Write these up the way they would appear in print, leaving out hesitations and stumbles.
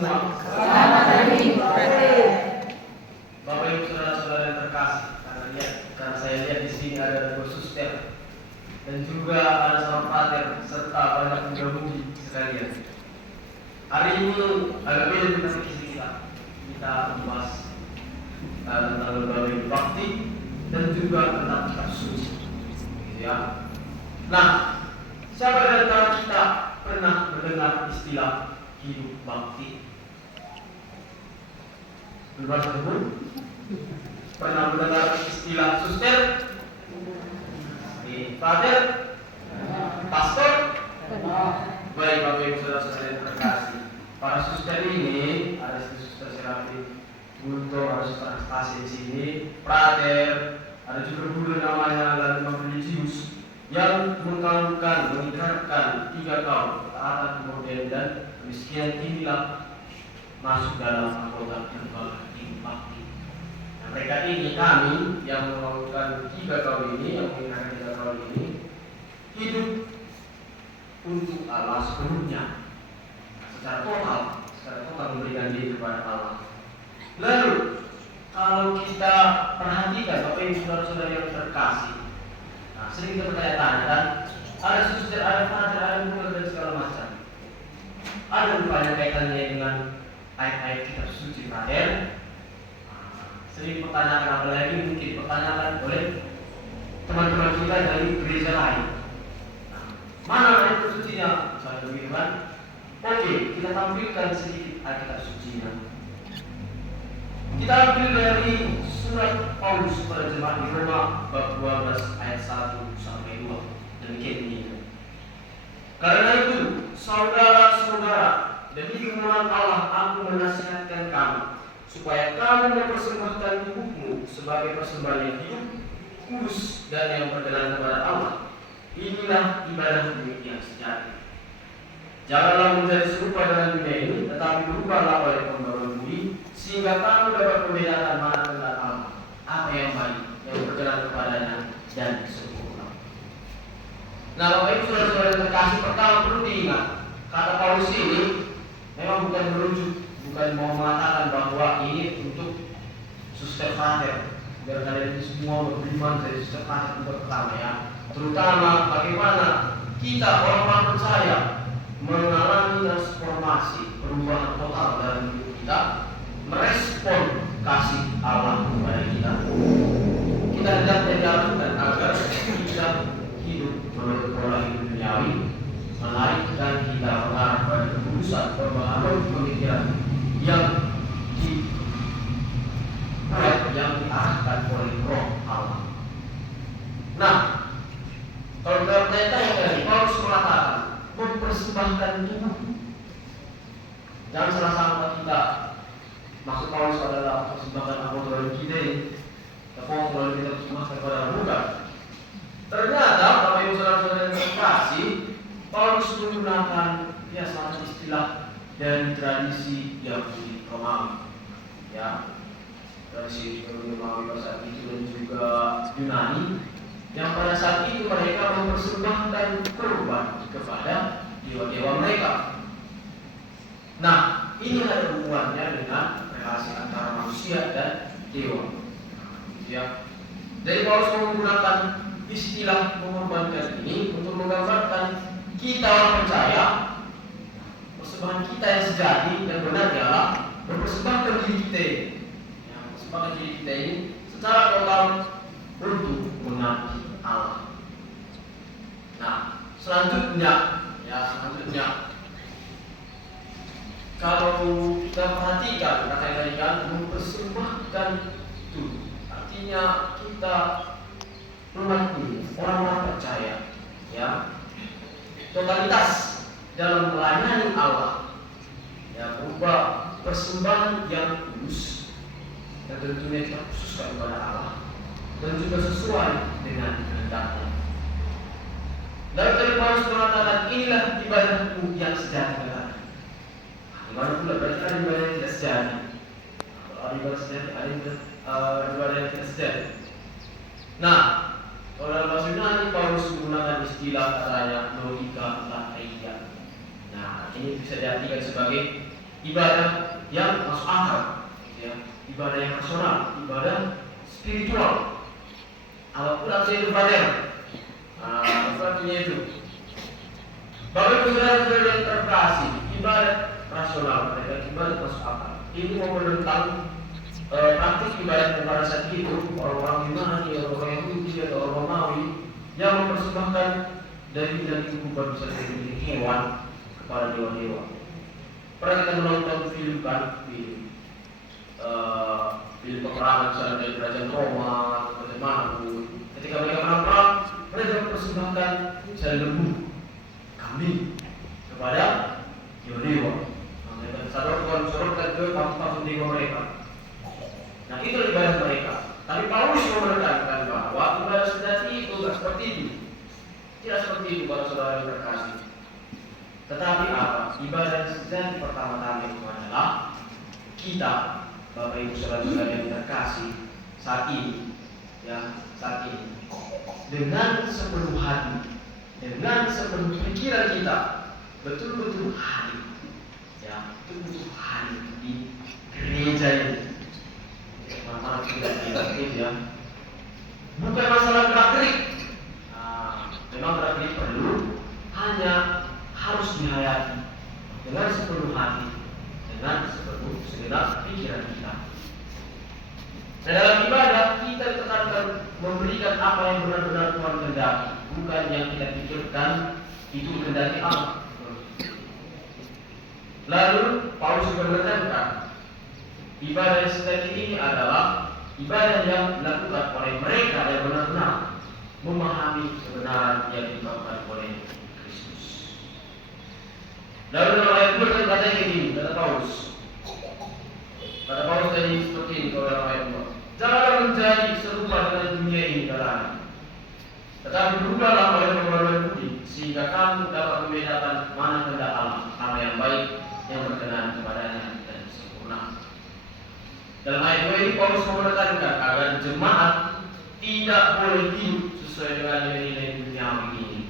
semua. Selamat hari Frater. Bapak Ibu saudara-saudara yang terkasih, karena saya lihat di sini ada dua suster dan juga ada seorang frater serta banyak muda-mudi sekalian. Hari ini agak beda dengan kita. Kita membahas tentang berbagai bakti dan juga tentang kitab suci. Ya. Nah, siapa di antara kita pernah mendengar istilah hidup bakti? Bebas tersebut? Pernah mendengar istilah suster? Frater? Pastor? Baik, Bapak Ibu saudara-saudara yang terkasih. Para suster ini ada suster Serafin Gunto, ada suster Anastasia di sini, frater, ada juga guru namanya Lalu Religius yang mengkaumkan, mengikrarkan 3 kaum ketaatan, kemudian dan kemiskinan inilah masuk dalam anggota berbakti. Nah, mereka ini kami yang melakukan 3 kaum ini, yang mengikrarkan 3 kaum ini hidup untuk Allah sepenuhnya, secara total memberikan diri kepada Allah. Lalu kalau kita perhatikan Bapak Ibu saudara-saudara yang terkasih, nah, sering kita bertanya-tanya kan, ada suster, ada frater, ada guru dan segala macam. Ada rupanya kaitannya dengan ayat-ayat kitab suci frater. Sering pertanyaan, apalagi mungkin pertanyaan oleh teman-teman kita dari gereja lain. Nah, mana ayat sucinya? Saya bilang, oke, kita tampilkan sedikit ayat kitab sucinya. Kita ambil dari surat Paulus pada jemaat di Roma bab 12 ayat 1 sampai 2. Demikian ini. Karena itu, saudara-saudara, demi kemuliaan Allah, aku menasihatkan kamu supaya kamu mempersembahkan tubuhmu sebagai persembahan yang hidup, kudus dan yang berkenan kepada Allah. Inilah ibadah yang sejati. Janganlah menjadi serupa dengan dunia ini, tetapi berubahlah oleh pembaruan budi, sehingga kamu dapat membedakan mana kehendak Allah, apa yang baik, yang berkenan kepadanya dan sempurna. Nah, Bapak Ibu saudara-saudara yang terkasih, pertama perlu diingat, kata Paulus ini memang bukan merujuk, bukan mau mengatakan bahwa ini untuk suster frater, biar kalian ini semua beriman dari suster frater untuk pertama ya. Terutama bagaimana kita orang-orang percaya mengalami transformasi, perubahan total dalam hidup kita, merespon kasih Allah kepada kita. Kita hendak menjalankan agar kita hidup menurut pola hidup duniawi, melainkan kita mengarah pada kekudusan, pemahaman pemikiran yang diarahkan oleh Roh Allah. Nah, kalau dalam ayat tadi Paulus mengatakan mempersembahkan tubuh. Jangan salah sangka kita maksud Paulus adalah persembahkan anggota kita ini. Tapi kalau kita persembahkan kepada bukan. Ternyata Bapak Ibu saudara-saudara yang terkasih, Paulus menggunakan semacam istilah dan tradisi Yahudi Romawi. Ya, tradisi Romawi pada saat itu dan juga Yunani, yang pada saat itu mereka mempersembahkan kurban kepada dewa-dewa mereka. Nah, ini ada hubungannya dengan relasi antara manusia dan dewa. Ya. Jadi Paulus menggunakan istilah mengorbankan ini untuk menggambarkan kita orang percaya, persembahan kita yang sejati dan benar adalah mempersembahkan diri kita. Ya, mempersembahkan diri kita ini secara total untuk mengabdi Allah. Nah, selanjutnya kalau kita perhatikan kata yang tadi kan, mempersembahkan itu artinya kita umat ini orang-orang percaya, ya, totalitas dalam melayani Allah, ya, berupa persembahan yang kudus dan tentunya kita khususkan kepada Allah dan juga sesuai dengan kehendaknya. Lalu dari Paulus mengatakan inilah ibadahku yang sejati. Gimana pula berarti ada ibadah yang tidak sejati? Kalau ada ibadah sejati, ada ibadah yang tidak sejati. Nah, kalau dalam bahasa Yunani Paulus menggunakan istilah katanya logika lateia. Nah, ini bisa diartikan sebagai ibadah yang masuk akal, ya, ibadah yang rasional, ibadah spiritual. Apapun artinya itu bater. Apa artinya itu? Bagi saudara-saudara yang terkasih, ibadah rasional, ibadah masuk akal. Ini mau menentang praktik ibadah pada saat itu orang-orang Yunani, orang-orang Yahudi atau orang Romawi yang mempersembahkan dari kurban misalnya dari hewan kepada dewa-dewa. Pernah kita menonton film kan, film peperangan misalnya dari kerajaan Roma, kerajaan mana pun. Ketika mereka menang perang, mereka mempersembahkan misalnya lembu, kambing kepada dewa-dewa. Mereka sorotkan ke patung dewa mereka. Nah, itu ibadah mereka. Tapi Paulus menekankan bahwa ibadah sejati itu tidak seperti itu. Tidak seperti itu para saudara yang terkasih. Tetapi apa? Ibadah sejati pertama-tama itu adalah kita, Bapak Ibu saudara-saudara yang terkasih, saat ini, dengan sepenuh hati, dengan sepenuh pikiran kita, betul-betul hadir, betul-betul hadir di gereja ini. Mana tidak, bukan masalah gerak-gerik. Memang gerak-gerik perlu, hanya harus dihayati dengan sepenuh hati, dengan sepenuh segenap pikiran kita. Dan dalam ibadah kita ditekankan memberikan apa yang benar-benar Tuhan kehendaki, bukan yang kita pikirkan itu kehendaki Allah. Lalu Paulus juga menekankan ibadah sejati ini adalah ibadah yang dilakukan oleh mereka yang benar-benar memahami kebenaran yang diungkapkan oleh Kristus. Lalu dalam ayat 2 kan katanya begini, kata Paulus tadi seperti ini kalau dalam ayat 2. Janganlah menjadi serupa dengan dunia ini dalam, tetapi berubahlah oleh pembaharuan budi, sehingga kamu dapat membedakan mana kehendak Allah, mana yang baik, yang berkenan kepadanya dan sempurna. Dalam ayat 2 ini Paulus menekankan agar jemaat tidak boleh hidup sesuai dengan nilai-nilai duniawi ini.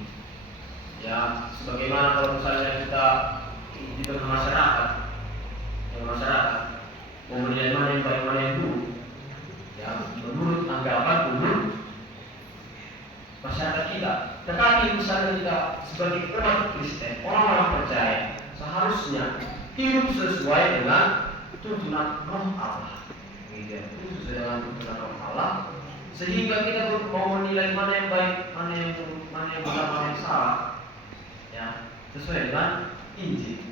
Ya, sebagaimana kalau misalnya kita di tengah masyarakat, mau menilai mana yang baik, mana yang buruk, ya, menurut anggapan masyarakat kita. Tetapi misalnya kita sebagai umat Kristen, orang-orang percaya, seharusnya hidup sesuai dengan tuntunan Roh Allah. Itu sesuai dengan tuntunan Roh Allah, sehingga kita mau menilai mana yang baik, mana yang buruk, mana yang benar, mana yang salah, ya, sesuai dengan Injil,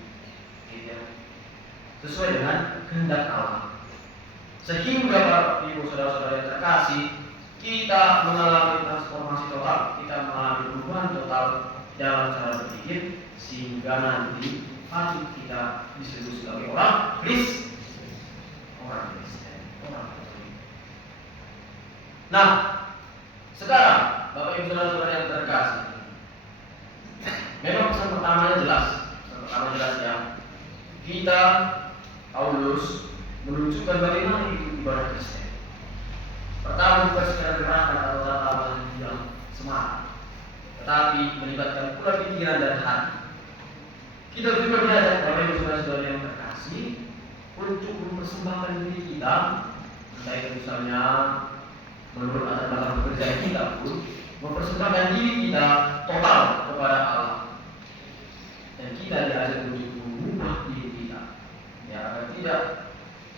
sesuai dengan kehendak Allah. Sehingga Bapak Ibu saudara-saudara yang terkasih, kita mengalami transformasi total, kita mengalami perubahan total dalam cara berpikir, sehingga nanti patut kita disebut sebagai orang Kristen. Nah, sekarang Bapak Ibu saudara-saudara yang terkasih, memang pesan pertamanya jelas. Pesan pertama jelas ya. Kita Paulus menunjukkan bagaimana itu ibadah Kristen. Pertama bukan sekedar gerakan atau tata yang semangat, tetapi melibatkan pula pikiran dan hati. Kita juga diajak oleh saudara-saudara yang terkasih untuk mempersembahkan diri kita, entah itu misalnya menurut latar belakang pekerjaan kita pun, mempersembahkan diri kita total kepada Allah. Dan kita diajak untuk mengubah diri kita, ya, agar tidak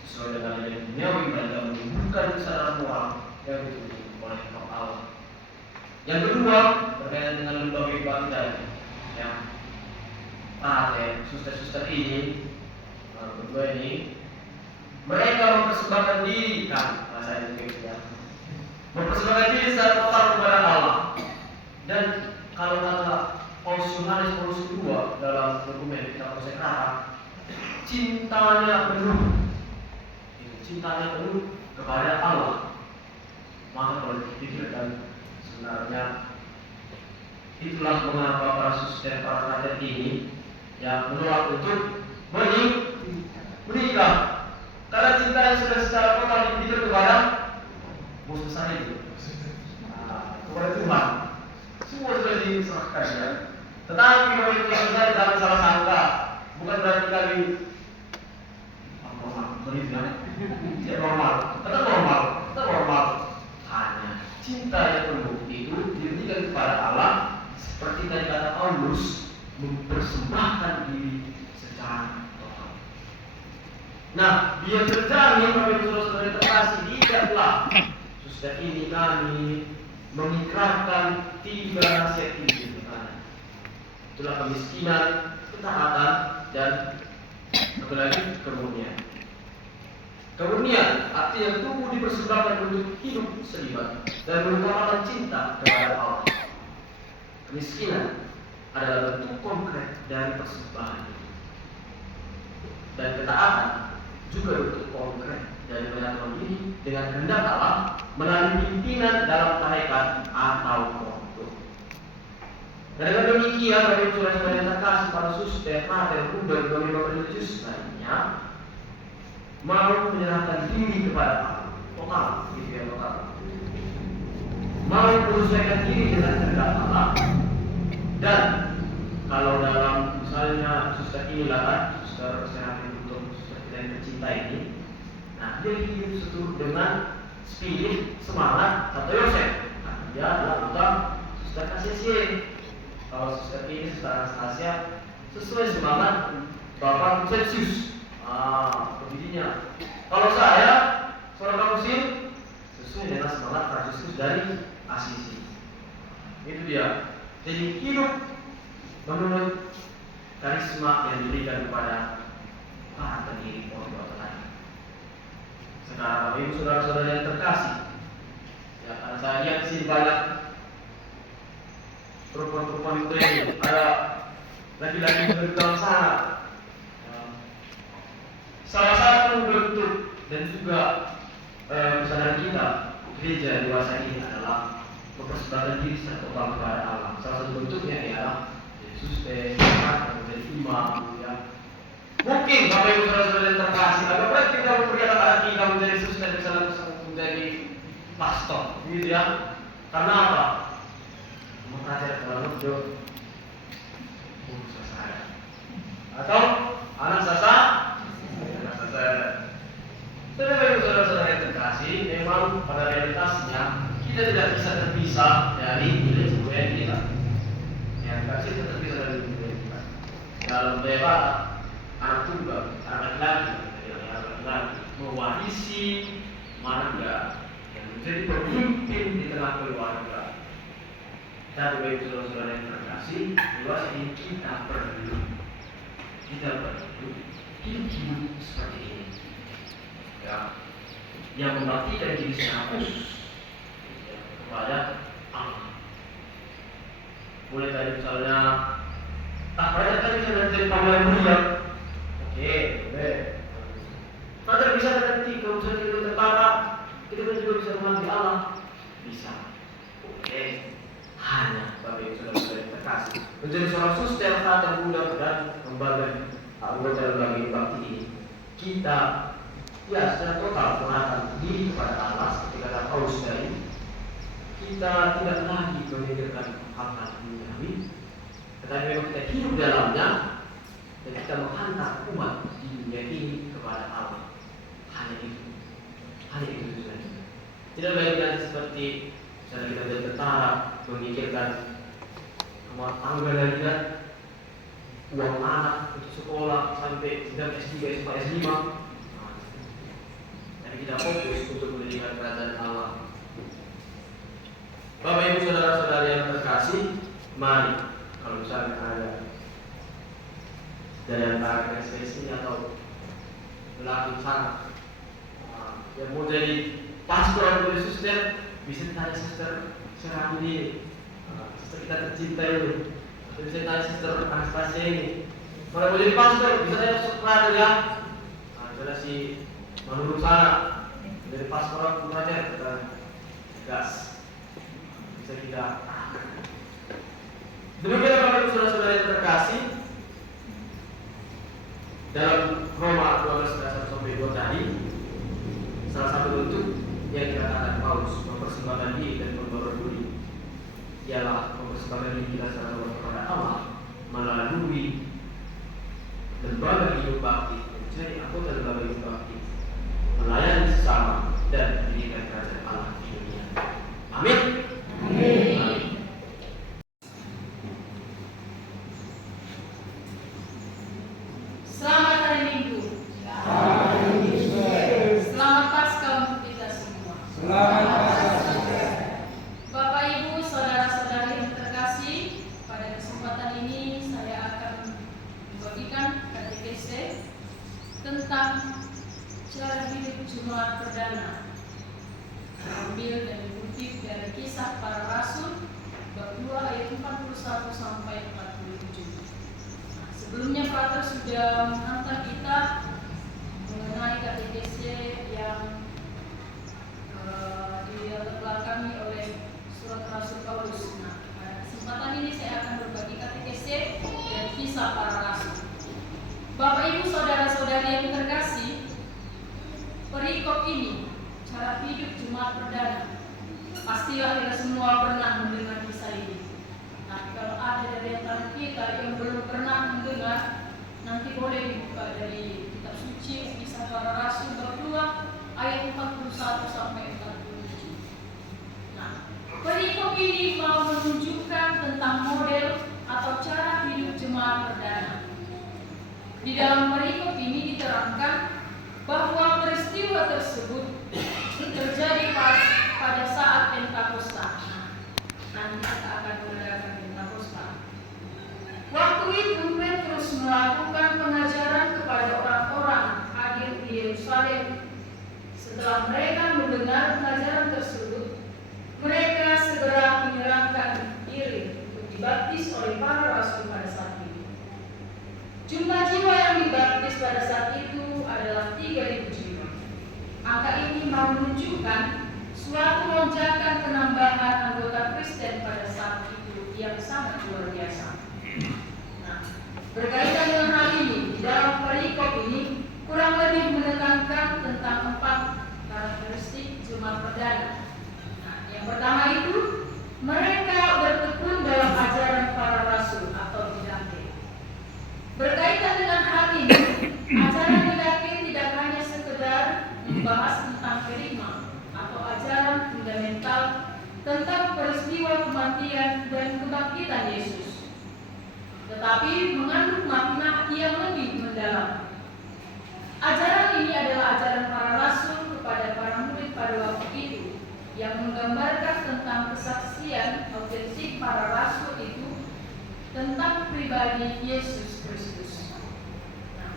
sesuai dengan nilai duniawi, melainkan menumbuhkan kesadaran moral yang dituntut oleh Allah. Yang kedua berkaitan dengan lembaga ibadah tadi, ya, suster-suster ini, berdua ini, mereka mempersembahkan diri kan, bahasa Indonesia, mempersembahkan diri secara total kepada Allah. Dan kalau kata Paulus kedua dalam dokumen kita Konsekrata, cintanya penuh kepada Allah. Maka kalau dipikirkan, sebenarnya itulah mengapa para suster, para rakyat ini yang menolak untuk menikah, karena cinta yang sudah secara total diberikan kepada bos besar itu, kepada Tuhan. Semua sudah diserahkan, ya. Tetapi kalau itu sudah dalam salah sangka, bukan berarti kami Ya normal, tetap normal, tetap normal. Hanya cinta yang penuh itu diberikan kepada Allah seperti tadi kata Paulus, mempersembahkan diri secara total. Nah, biar terjamin bagi saudara-saudara terkasih, tidaklah sudah ini kami mengikrarkan 3 nasihat ini. Itulah kemiskinan, ketaatan, dan satu lagi kemurnian. Kemurnian artinya tubuh dipersembahkan untuk hidup selibat dan mengutamakan cinta kepada Allah. Kemiskinan adalah bentuk konkret dari persembahan itu. Dan ketaatan juga bentuk konkret dari menyatakan diri dengan kehendak Allah melalui pimpinan dalam tarekat atau kelompok. Dan dengan demikian, bagi saudara-saudara yang terkasih, para suster, frater, bruder, dan bapak religius lainnya, mau menyerahkan diri kepada Allah total, gitu ya, total. Mau menyesuaikan diri dengan kehendak Allah. Dan kalau dalam misalnya suster inilah kan, suster kesehatan untuk suster kita yang tercinta ini, nah dia hidup seturut dengan spirit semangat Santo Yosef. Nah, dia adalah suster Cassiasiae. Kalau suster ini suster Anastasia sesuai semangat Bapak Confucius. Begininya. Kalau saya seorang kapusin sesuai dengan semangat Franciscus dari Assisi. Itu dia. Jadi hidup menurut karisma yang diberikan kepada para pendiri pondok lain. Sekarang ibu saudara-saudara yang terkasih, ya karena saya lihat di sini banyak perempuan-perempuan itu yang ada laki-laki berdalam sana. Salah satu bentuk dan juga kesadaran kita gereja dewasa ini adalah mempersembahkan diri secara total kepada Allah. Salah satu bentuknya ialah Yesus menjadi imam. Ya. Mungkin Bapak Ibu saudara-saudara yang terkasih, agak berat kita memperlihatkan anak kita menjadi suster dan misalnya menjadi pastor, gitu ya. Karena apa? Mengajar dalam hidup saya. Atau anak sasa. Saudara-saudara yang terkasih, memang pada realitasnya kita tidak bisa terpisah dari nilai budaya kita. Yang terkasih tidak terpisah dari budaya kita. Dalam budaya anak tunggal, anak laki-laki mewarisi marga yang menjadi pemimpin di tengah keluarga. Tapi bagi saudara-saudara yang terkasih, luas ini kita perlu hidup seperti ini. Ya, yang membaktikan diri secara khusus kepada Allah. Mulai dari misalnya, banyak tadi bisa dari panggilan mulia. Oke, boleh. Padahal bisa nanti kalau misalnya kita tentara, kita kan juga bisa memanggil Allah. Bisa. Oke. Hanya bagi saudara-saudara yang terkasih menjadi seorang suster, frater, budak, dan lembaga anggota lembaga bakti ini, kita ya secara total menyerahkan diri kepada Allah seperti kata Paulus tadi. Kita tidak lagi memikirkan hal-hal duniawi, tetapi memang kita hidup dalamnya dan kita menghantar umat di dunia ini kepada Allah. Hanya itu saja. Tidak baik nanti seperti misalnya kita jadi tentara memikirkan rumah tangga dan kita uang anak untuk sekolah sampai tidak S3, S5. Kita fokus untuk melihat kerajaan Allah. Bapak Ibu saudara-saudara yang terkasih, mari kalau misalnya ada dari antara ekspresi atau lelaki sana yang mau jadi pastor atau jadi suster, bisa tanya suster Serang ini, suster kita tercinta ini, atau bisa tanya suster Anastasia ini. Kalau mau jadi pastor, bisa tanya suster ya. Adalah si menurut sana dari pastoral belajar dan gas bisa kita. Demikian Bapak Ibu saudara-saudara yang terkasih, dalam Roma 12:1-2 tadi, salah satu bentuk yang dikatakan Paulus mempersembahkan diri dan memperbarui ialah mempersembahkan diri kita secara total kepada Allah melalui lembaga hidup bakti. Jadi anggota lembaga hidup bakti melayani sesama, dan mendirikan kerajaan Allah di dunia. Amin. Amin. Selamat hari Minggu. Selamat Paskah untuk kita semua. Bapak Ibu, saudara-saudari yang terkasih, pada kesempatan ini saya akan membagikan katekese tentang cara hidup Jumat Perdana. Ambil dan dikutip dari Kisah Para Rasul bab 2 ayat 41 sampai 47. Sebelumnya Pater sudah menghantar kita mengenai katekese yang dibelakangi oleh surat Rasul Paulus. Nah, pada kesempatan ini saya akan berbagi katekese dari Kisah Para Rasul. Bapak Ibu saudara-saudari yang terkasih, perikop ini cara hidup Jumat Perdana. Pastilah kita semua pernah mendengar kisah ini. Nah, kalau ada dari antara kita yang belum pernah mendengar, nanti boleh dibuka dari kitab suci Kisah Para Rasul bab 2 ayat 41 sampai 47. Nah, perikop ini mau menunjukkan tentang model atau cara hidup Jemaat Perdana. Di dalam perikop ini diterangkan bahwa peristiwa tersebut terjadi pada saat Pentakosta. Nanti kita akan mengadakan Pentakosta. Waktu itu Petrus melakukan pengajaran kepada orang-orang hadir di Yerusalem. Setelah mereka mendengar pengajaran tersebut, mereka segera menyerahkan diri untuk dibaptis oleh para rasul pada saat itu. Jumlah jiwa yang dibaptis pada saat itu adalah 3.000 jiwa. Angka ini mau menunjukkan suatu lonjakan penambahan anggota Kristen pada saat itu yang sangat luar biasa. Nah, berkaitan dengan hal ini, di dalam perikop ini kurang lebih menekankan tentang 4 karakteristik Jemaat Perdana. Nah, yang pertama itu, mereka bertekun dalam ajaran para rasul atau didaktir. Berkaitan dengan hal ini, ajaran didaktir tidak hanya sekedar membahas tentang kerima atau ajaran fundamental tentang peristiwa kematian dan kebangkitan Yesus, tetapi mengandung makna yang lebih mendalam. Ajaran ini adalah ajaran para rasul kepada para murid pada waktu itu, yang menggambarkan tentang kesaksian autentik para rasul itu tentang pribadi Yesus Kristus. Nah,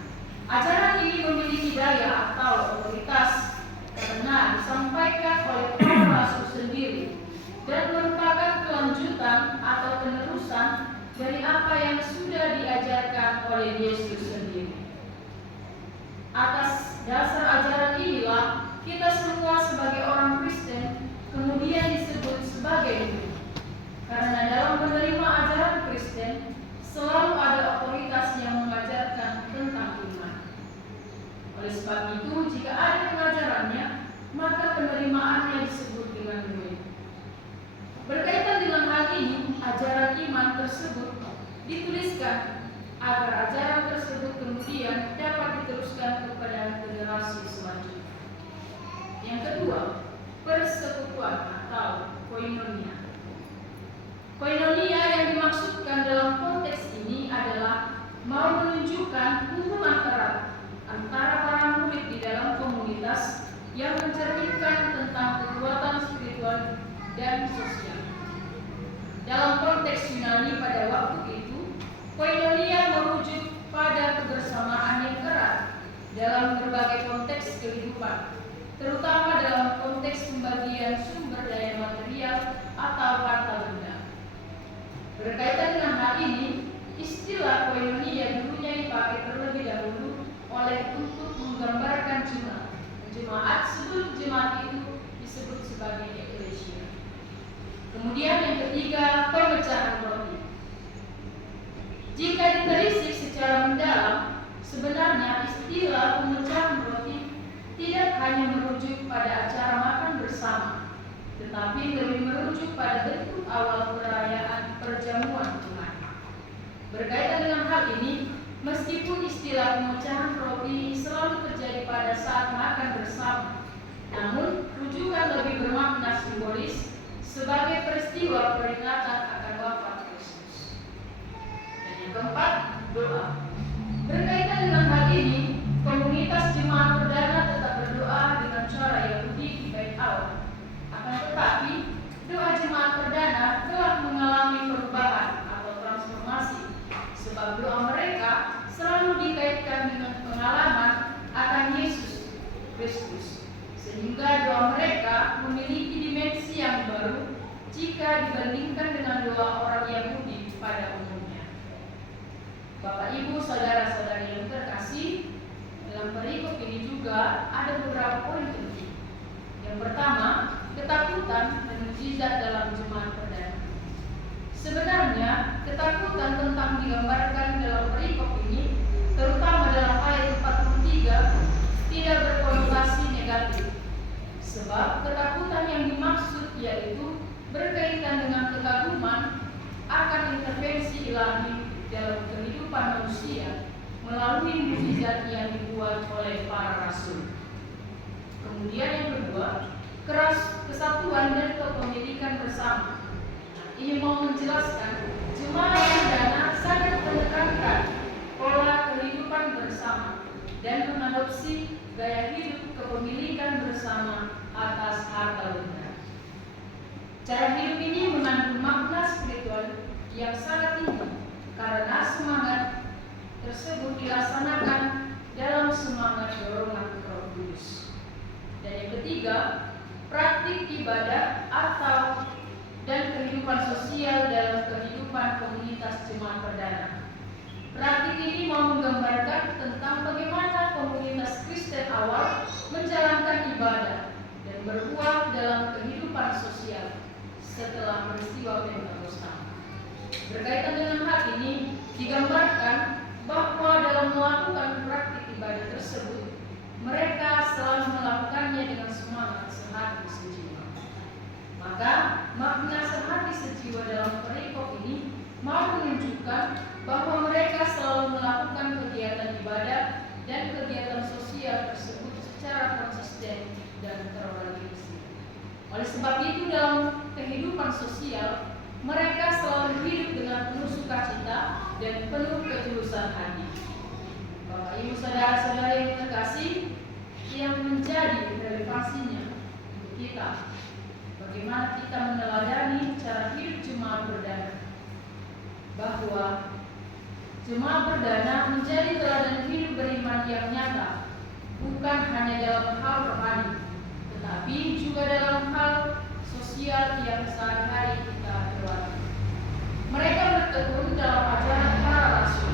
ajaran ini memiliki daya atau otoritas karena disampaikan oleh para rasul sendiri dan merupakan kelanjutan atau penerusan dari apa yang sudah diajarkan oleh Yesus sendiri. Atas dasar ajaran inilah kita semua sebagai orang Kristen kemudian disebut sebagai murid. Karena dalam menerima ajaran Kristen selalu ada otoritas yang mengajarkan tentang iman. Oleh sebab itu, jika ada pengajarannya, maka penerimaannya disebut dengan murid. Berkaitan dengan hal ini, ajaran iman tersebut dituliskan agar ajaran tersebut kemudian dapat diteruskan kepada generasi selanjutnya. Yang kedua, persekutuan atau koinonia. Koinonia yang dimaksudkan dalam konteks ini adalah mau menunjukkan hubungan erat antara para murid di dalam komunitas yang mencerminkan tentang kekuatan spiritual dan sosial. Dalam konteks Yunani pada waktu itu, koinonia merujuk pada kebersamaan yang erat dalam berbagai konteks kehidupan, terutama dalam konteks pembagian sumber daya material atau harta benda. Berkaitan dengan hal ini, istilah koinonia dulunya dipakai terlebih dahulu untuk menggambarkan jemaat sebelum jemaat itu disebut sebagai eklesia. Kemudian yang ketiga, pemecahan roti. Jika ditelisik secara mendalam, sebenarnya istilah pemecahan roti tidak hanya merujuk pada acara makan bersama, tetapi lebih merujuk pada bentuk awal perayaan perjamuan Tuhan. Berkaitan dengan hal ini, meskipun istilah pemecahan roti selalu terjadi pada saat makan bersama, namun rujukan lebih bermakna simbolis sebagai peristiwa peringatan akan wafat Kristus. Dan yang keempat, doa. Berkaitan dengan hal ini, komunitas jemaat perdana tetap berdoa dengan cara Yahudi di bait Allah. Akan tetapi, doa jemaat perdana telah mengalami perubahan atau transformasi, sebab doa mereka selalu dikaitkan dengan pengalaman akan Yesus Kristus, sehingga doa mereka memiliki dimensi yang baru jika dibandingkan dengan doa orang Yahudi pada umumnya. Bapak, Ibu, saudara-saudari yang terkasih, dalam perikop ini juga ada beberapa poin penting. Yang pertama, ketakutan dan mukjizat dalam jemaat perdana. Sebenarnya, ketakutan tentang digambarkan dalam perikop ini, terutama dalam ayat 43, tidak berkonotasi negatif. Sebab ketakutan yang dimaksud yaitu berkaitan dengan kekaguman akan intervensi ilahi dalam kehidupan manusia melalui mukjizat yang dibuat oleh para rasul. Kemudian yang kedua, kesatuan dan kepemilikan bersama. Ini mau menjelaskan jemaat perdana sangat menekankan pola kehidupan bersama dan mengadopsi gaya hidup kepemilikan bersama atas harta benda. Cara hidup ini mengandung makna spiritual yang sangat tinggi karena semangat tersebut dilaksanakan dalam semangat dorongan Roh Kudus. Dan yang ketiga, praktik ibadah atau dan kehidupan sosial dalam kehidupan komunitas jemaat perdana. Praktik ini mau menggambarkan tentang bagaimana komunitas Kristen awal menjalankan ibadah dan berbuah dalam kehidupan sosial setelah peristiwa Pentakosta. Berkaitan dengan hal ini, digambarkan bahwa dalam melakukan praktik ibadah tersebut, mereka selalu melakukannya dengan semangat sehati sejiwa. Maka, makna sehati sejiwa dalam perikop ini mau menunjukkan bahwa mereka selalu melakukan kegiatan ibadah dan kegiatan sosial tersebut secara konsisten dan terorganisir. Oleh sebab itu, dalam kehidupan sosial, mereka selalu hidup dengan penuh sukacita dan penuh ketulusan hati. Bapak, Ibu, saudara-saudari yang terkasih, yang menjadi relevansinya untuk kita, bagaimana kita meneladani cara hidup jemaat perdana, bahwa jemaat perdana menjadi teladan hidup beriman yang nyata, bukan hanya dalam hal rohani, tetapi juga dalam hal sosial yang sehari-hari kita lewati. Mereka bertekun dalam ajaran para rasul,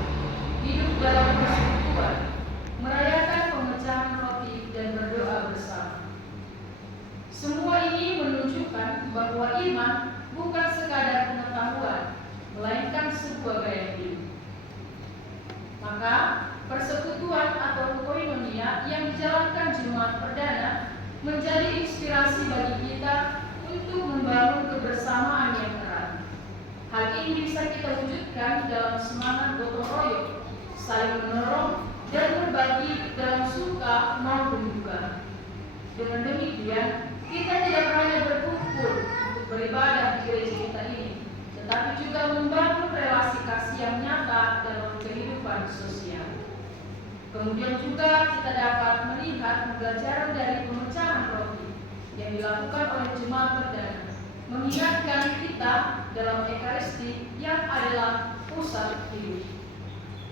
hidup dalam persekutuan, merayakan pemecahan roti dan berdoa bersama. Semua ini menunjukkan bahwa iman bukan sekadar pengetahuan, melainkan sebuah gaya hidup. Maka persekutuan atau koinonia yang dijalankan jemaat perdana menjadi inspirasi bagi kita untuk membangun kebersamaan yang erat. Hal ini bisa kita wujudkan dalam semangat gotong royong, saling menolong dan berbagi dalam suka maupun duka. Dengan demikian, kita tidak hanya berkumpul untuk beribadah di gereja kita ini, tetapi juga membangun relasi kasih yang nyata dalam kehidupan sosial. Kemudian juga kita dapat melihat pembelajaran dari pemecahan roti yang dilakukan oleh jemaat perdana, mengingatkan kita dalam Ekaristi yang adalah pusat hidup.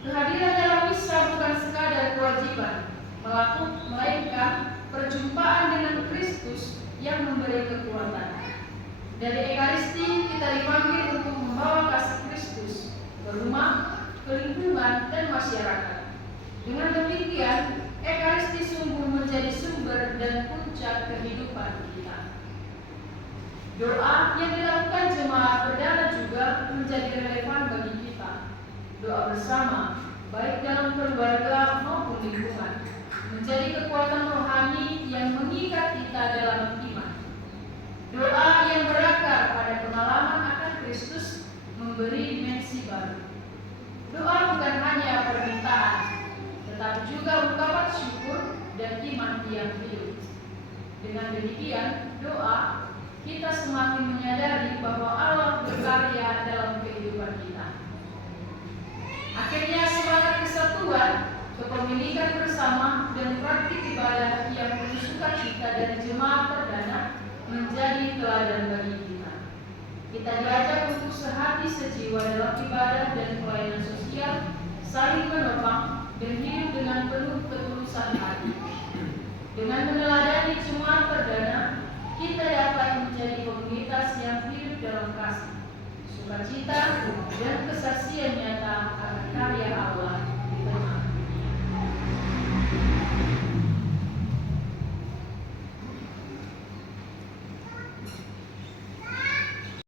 Kehadiran dalam misa bukan sekadar kewajiban, melainkan perjumpaan dengan Kristus yang memberi kekuatan. Dari Ekaristi kita dipanggil untuk membawa kasih Kristus ke rumah, ke lingkungan, dan masyarakat. Dengan demikian, Ekaristi sungguh menjadi sumber dan puncak kehidupan kita. Doa yang dilakukan jemaat perdana juga menjadi relevan bagi kita. Doa bersama, baik dalam keluarga maupun lingkungan, menjadi kekuatan rohani yang mengikat kita dalam iman. Doa yang berakar pada pengalaman akan Kristus memberi dimensi baru. Doa bukan hanya permintaan, tetapi juga ungkapan syukur dan iman yang hidup. Dengan demikian, doa kita semakin menyadari bahwa Allah berkarya dalam kehidupan kita. Akhirnya semangat kesatuan, kepemilikan bersama, dan praktik ibadah yang penuh sukacita dari jemaat perdana menjadi teladan bagi kita. Kita diajak untuk sehati sejiwa dalam ibadah dan pelayanan sosial, saling menopang, dan hidup dengan penuh ketulusan hati. Dengan meneladani jemaat perdana, kita dapat menjadi komunitas yang hidup dalam kasih, sukacita, dan kesaksian yang